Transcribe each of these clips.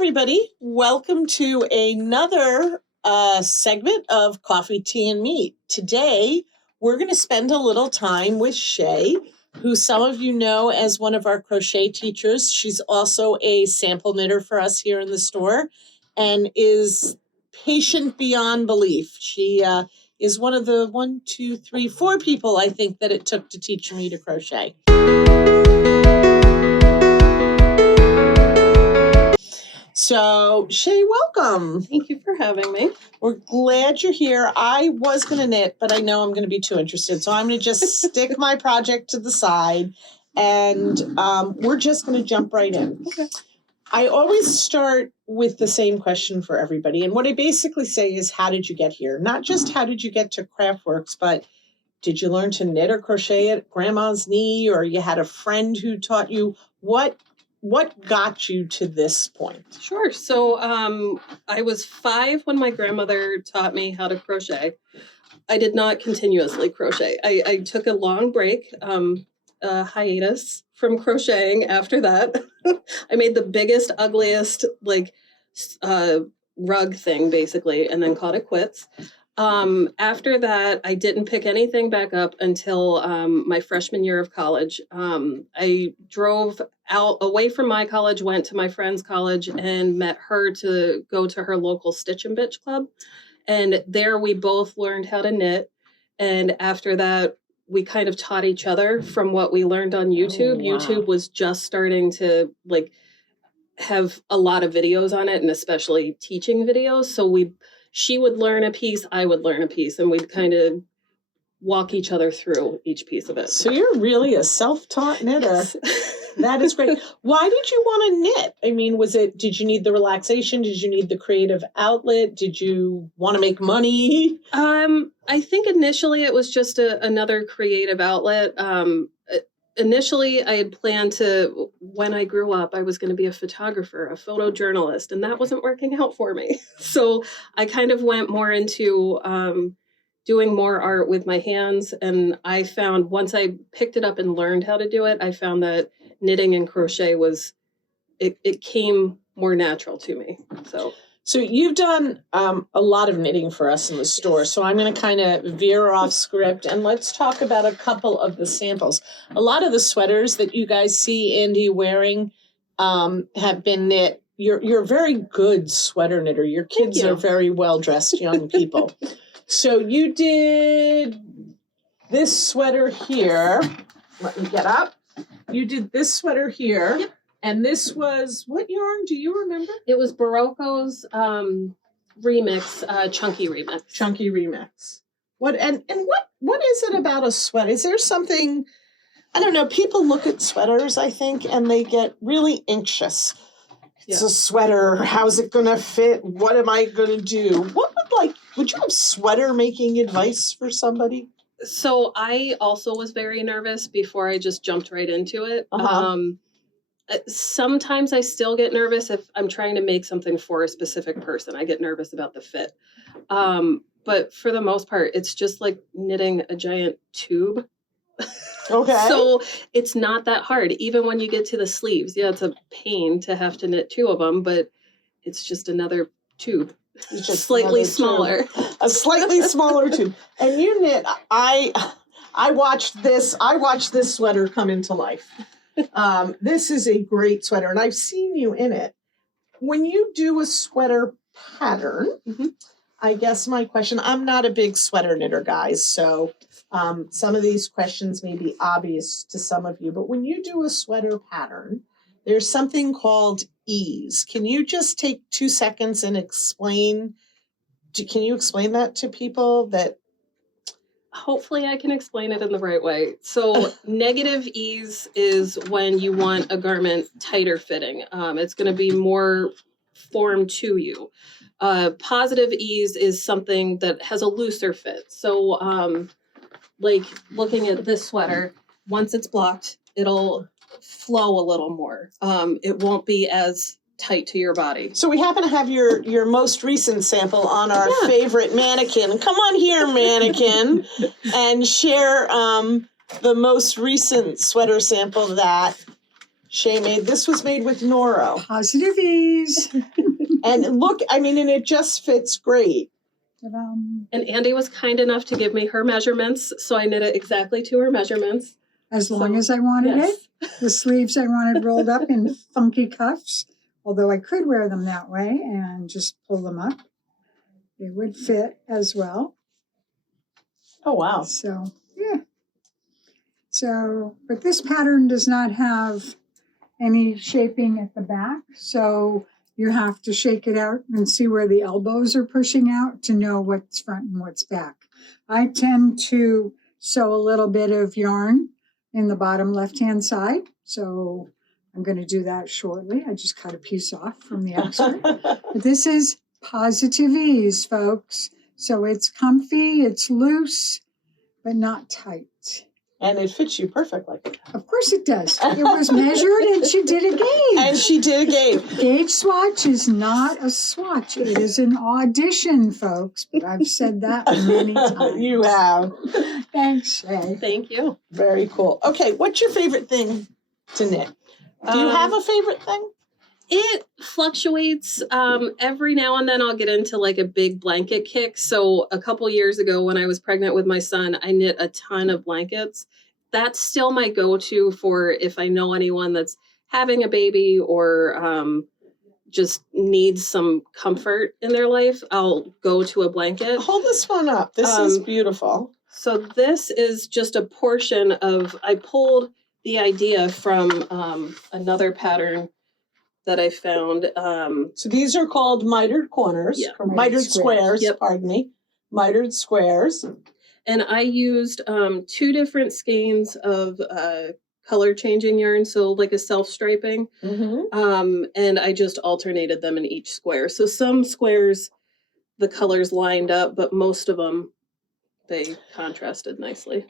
everybody. Welcome to another segment of Coffee, Tea, and Meat. Today, we're going to spend a little time with Shaye, who some of you know as one of our crochet teachers. She's also a sample knitter for us here in the store and is patient beyond belief. She is one of the 4 people, I think, that it took to teach me to crochet. So, Shaye, welcome. Thank you for having me. We're glad you're here. I was going to knit, but I know I'm going to be too interested. So I'm going to just stick my project to the side, and we're just going to jump right in. Okay. I always start with the same question for everybody. And what I basically say is, how did you get here? Not just how did you get to Craftworks, but did you learn to knit or crochet at grandma's knee, or you had a friend who taught you? What got you to this point? Sure. So I was 5 when my grandmother taught me how to crochet. I did not continuously crochet. I took a long break, a hiatus from crocheting after that. I made the biggest, ugliest, rug thing, basically, and then called it quits. After that, I didn't pick anything back up until my freshman year of college. I drove out away from my college, went to my friend's college, and met her to go to her local Stitch and Bitch club. And there we both learned how to knit. And after that, we kind of taught each other from what we learned on YouTube. Oh, wow. YouTube was just starting to have a lot of videos on it, and especially teaching videos. So she would learn a piece, I would learn a piece, and we'd kind of walk each other through each piece of it. So you're really a self-taught knitter. That is great. Why did you want to knit? I mean, did you need the relaxation? Did you need the creative outlet? Did you want to make money? I think initially it was just another creative outlet. Initially, I had planned to, when I grew up, I was going to be a photographer, a photojournalist, and that wasn't working out for me. So I kind of went more into doing more art with my hands. And I found once I picked it up and learned how to do it, I found that knitting and crochet it came more natural to me. So you've done a lot of knitting for us in the store. So I'm going to kind of veer off script and let's talk about a couple of the samples. A lot of the sweaters that you guys see Andy wearing have been knit. You're a very good sweater knitter. Your kids are very well-dressed young people. So you did this sweater here. Let me get up. You did this sweater here. Yep. And this was, what yarn? Do you remember? It was Barocco's remix, Chunky Remix. Chunky Remix. What is it about a sweater? Is there something, I don't know, people look at sweaters, I think, and they get really anxious. It's a sweater. How's it going to fit? What am I going to do? Would you have sweater making advice for somebody? So I also was very nervous before I just jumped right into it. Uh-huh. Sometimes I still get nervous if I'm trying to make something for a specific person. I get nervous about the fit. But for the most part, it's just like knitting a giant tube. Okay. So it's not that hard. Even when you get to the sleeves, it's a pain to have to knit 2 of them, but it's just another tube. It's just slightly smaller. A slightly smaller tube. And you knit, I watched this sweater come into life. This is a great sweater, and I've seen you in it. When you do a sweater pattern, I guess my question, I'm not a big sweater knitter, guys, so some of these questions may be obvious to some of you, but when you do a sweater pattern, there's something called ease. Can you just take 2 seconds and explain that to people that? Hopefully I can explain it in the right way. So negative ease is when you want a garment tighter fitting. It's going to be more form to you. Positive ease is something that has a looser fit. So like looking at this sweater, once it's blocked, it'll flow a little more. It won't be as tight to your body. So we happen to have your most recent sample on our favorite mannequin. Come on here, mannequin, and share the most recent sweater sample that Shaye made. This was made with Noro. Positive ease. And look, I mean, and it just fits great. Ta-da. And Andy was kind enough to give me her measurements, so I knit it exactly to her measurements. As long as I wanted Yes. it. The sleeves I wanted rolled up in funky cuffs, although I could wear them that way and just pull them up. They would fit as well. Oh, wow. So, yeah. So, but this pattern does not have any shaping at the back. So you have to shake it out and see where the elbows are pushing out to know what's front and what's back. I tend to sew a little bit of yarn in the bottom left-hand side. So I'm going to do that shortly. I just cut a piece off from the extra. But this is positive ease, folks. So it's comfy, it's loose, but not tight. And it fits you perfectly. Of course it does. It was measured and she did a gauge. And she did a gauge. Gauge swatch is not a swatch. It is an audition, folks. But I've said that many times. You have. Thanks, Shaye. Thank you. Very cool. Okay, what's your favorite thing to knit? Do you have a favorite thing? It fluctuates. Every now and then I'll get into like a big blanket kick. So a couple years ago when I was pregnant with my son, I knit a ton of blankets. That's still my go-to for if I know anyone that's having a baby or just needs some comfort in their life. I'll go to a blanket. Hold this one up. This is beautiful. So this is just a portion of, I pulled the idea from another pattern that I found. So these are called mitered corners. Yeah. Or mitered squares, Yep. pardon me. Mitered squares. And I used 2 different skeins of color changing yarn, so like a self-striping. Mm-hmm. And I just alternated them in each square. So some squares, the colors lined up, but most of them, they contrasted nicely.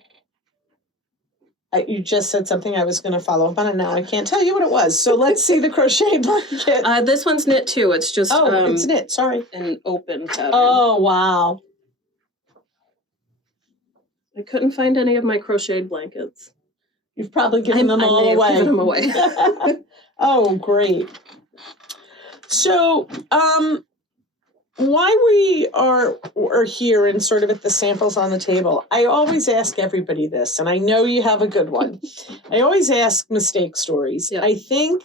You just said something I was going to follow up on, and now I can't tell you what it was. So let's see the crochet blanket. This one's knit too. It's just It's knit. Sorry. an open pattern. Oh, wow. I couldn't find any of my crocheted blankets. You've probably given them all may have away. given them away. Oh, great. So, why we are here and sort of at the samples on the table, I always ask everybody this, and I know you have a good one. I always ask mistake stories. Yep. I think,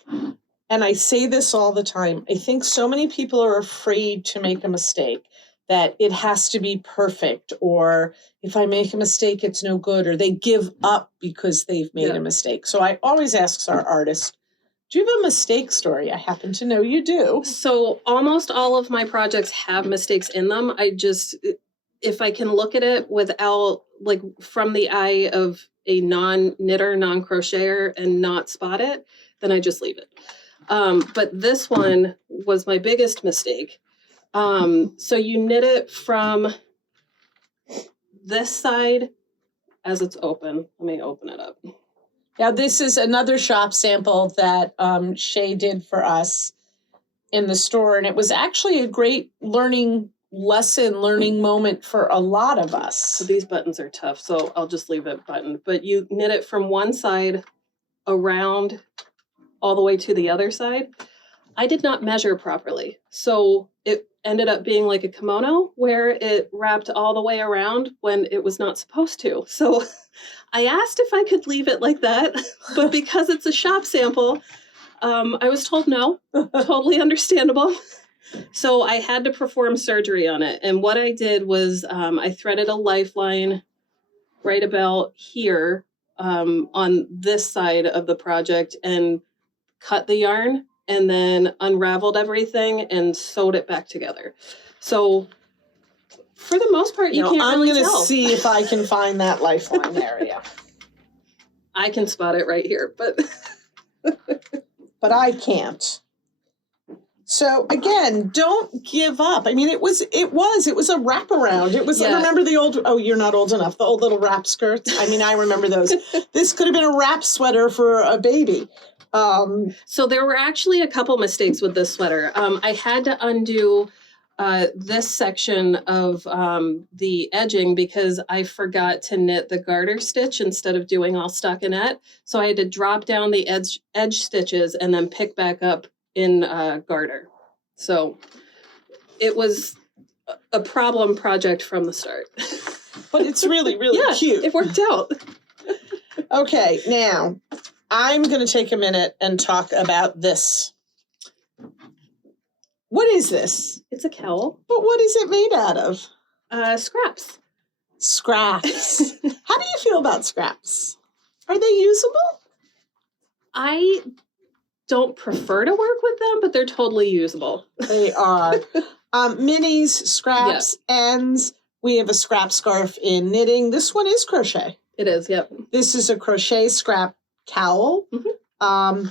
and I say this all the time, I think so many people are afraid to make a mistake, that it has to be perfect, or if I make a mistake, it's no good, or they give up because they've made a mistake. So I always ask our artists, do you have a mistake story? I happen to know you do. So almost all of my projects have mistakes in them. I just, if I can look at it without, like, from the eye of a non-knitter, non-crocheter and not spot it, then I just leave it. But this one was my biggest mistake. So you knit it from this side as it's open. Let me open it up. Now, this is another shop sample that Shaye did for us in the store, and it was actually a great learning moment for a lot of us. So these buttons are tough, so I'll just leave it buttoned. But you knit it from one side around all the way to the other side. I did not measure properly, so it ended up being like a kimono where it wrapped all the way around when it was not supposed to. So I asked if I could leave it like that, but because it's a shop sample, I was told no. Totally understandable. So I had to perform surgery on it. And what I did was I threaded a lifeline right about here on this side of the project and cut the yarn and then unraveled everything and sewed it back together. So for the most part, you can't really tell. I'm going to see if I can find that lifeline area. I can spot it right here, but I can't. So again, don't give up. I mean, it was a wraparound. It was, remember the old, you're not old enough, the old little wrap skirts. I mean, I remember those. This could have been a wrap sweater for a baby. So there were actually a couple mistakes with this sweater. I had to undo this section of the edging because I forgot to knit the garter stitch instead of doing all stockinette. So I had to drop down the edge stitches and then pick back up in garter. So it was a problem project from the start. But it's really, really yeah, cute. It worked out. Okay, now I'm going to take a minute and talk about this. What is this? It's a cowl. But what is it made out of? Scraps. Scraps. How do you feel about scraps? Are they usable? I don't prefer to work with them, but they're totally usable. They are. Minis, scraps, ends. We have a scrap scarf in knitting. This one is crochet. It is, yep. This is a crochet scrap cowl. Mm-hmm.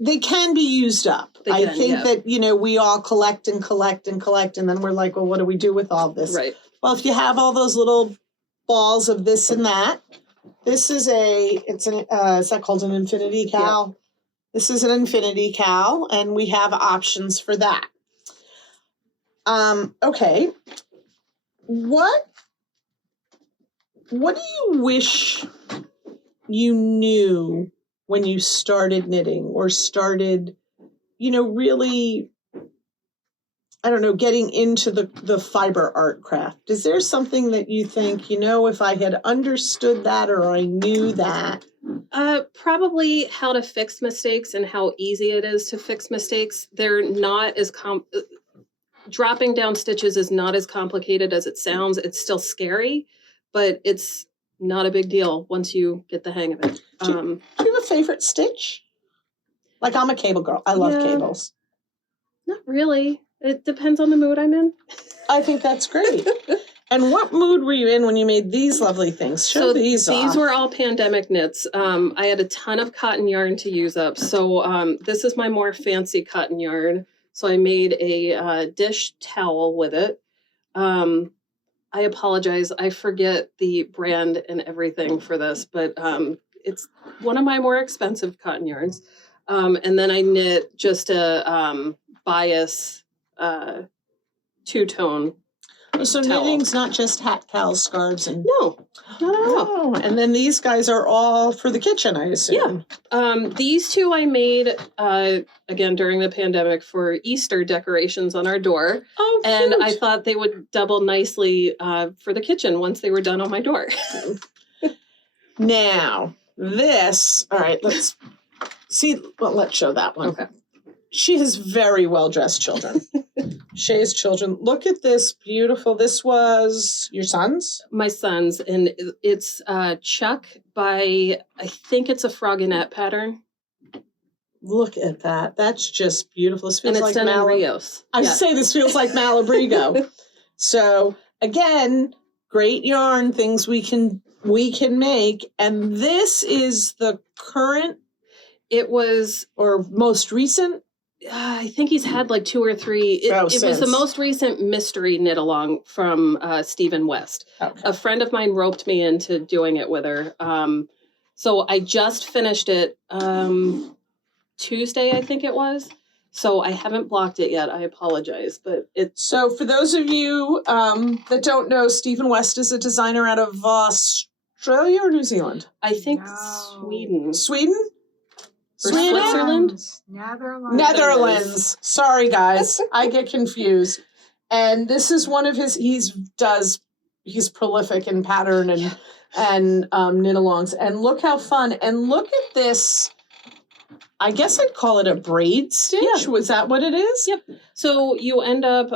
They can be used up. I think that, we all collect, and then we're like, well, what do we do with all this? Right. Well, if you have all those little balls of this and that, this is is that called an infinity cowl? Yep. This is an infinity cowl, and we have options for that. Okay. What do you wish you knew when you started knitting or started, really, I don't know, getting into the fiber art craft? Is there something that you think, if I had understood that or I knew that? Probably how to fix mistakes and how easy it is to fix mistakes. They're not as dropping down stitches is not as complicated as it sounds. It's still scary, but it's not a big deal once you get the hang of it. Do you have a favorite stitch? Like, I'm a cable girl. I love cables. Not really. It depends on the mood I'm in. I think that's great. And what mood were you in when you made these lovely things? Show these off. These were all pandemic knits. I had a ton of cotton yarn to use up. So this is my more fancy cotton yarn. So I made a dish towel with it. I apologize. I forget the brand and everything for this, but it's one of my more expensive cotton yarns. And then I knit just a bias two-tone So towel. Knitting's not just hat, cowls, scarves, and... No, not at all. Oh, and then these guys are all for the kitchen, I assume. Yeah. These two I made, again, during the pandemic for Easter decorations on our door. Oh, cute. And I thought they would double nicely for the kitchen once they were done on my door. Now, this... All right, let's see. Well, let's show that one. Okay. She has very well-dressed children. Shaye's children. Look at this beautiful. This was your son's? My son's, and it's Chuck by, I think it's a Frogginette pattern. Look at that. That's just beautiful. This feels And it's like done in Rios. I say this feels like Malabrigo. So again, great yarn, things we can make. And this is the current. It was, or most recent. I think he's had like 2 or 3. It was the most recent mystery knit along from Stephen West. Okay. A friend of mine roped me into doing it with her. So I just finished it Tuesday, I think it was. So I haven't blocked it yet. I apologize, but it's... So for those of you that don't know, Stephen West is a designer out of Australia or New Zealand? I think Sweden. Sweden? Switzerland? Netherlands. Sorry, guys. I get confused. And this is one of his, he's prolific in pattern and knit-alongs. And look how fun. And look at this. I guess I'd call it a braid stitch. Yeah. Was that what it is? Yep. So you end up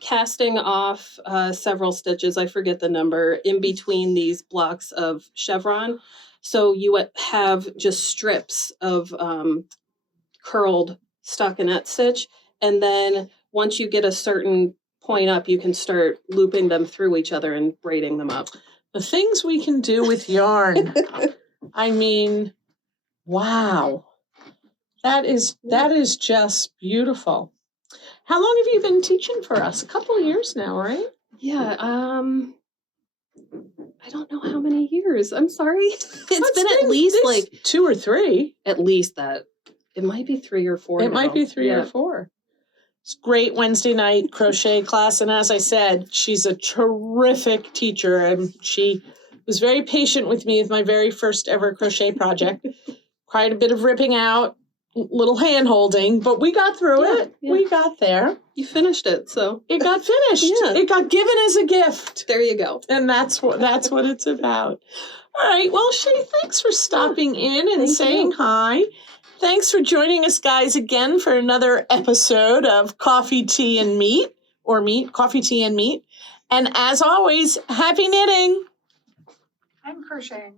casting off several stitches, I forget the number, in between these blocks of chevron. So you have just strips of curled stockinette stitch. And then once you get a certain point up, you can start looping them through each other and braiding them up. The things we can do with yarn. I mean, wow. That is just beautiful. How long have you been teaching for us? A couple of years now, right? Yeah. I don't know how many years. I'm sorry. It's been at least like 2 or 3. At least that. It might be 3 or 4. It might be 3 or 4. great Wednesday night crochet class. And as I said, she's a terrific teacher. And she was very patient with me with my very first ever crochet project. Quite a bit of ripping out, little hand holding, but we got through it. Yeah. We got there. You finished it, so. It got finished. Yeah. It got given as a gift. There you go. And that's what it's about. All right. Well, Shaye, thanks for stopping in and Thank saying you. hi. Thanks for joining us, guys, again for another episode of Coffee, Tea, and Meat, or Meat, Coffee, Tea, and Meat. And as always, happy knitting. I'm crocheting.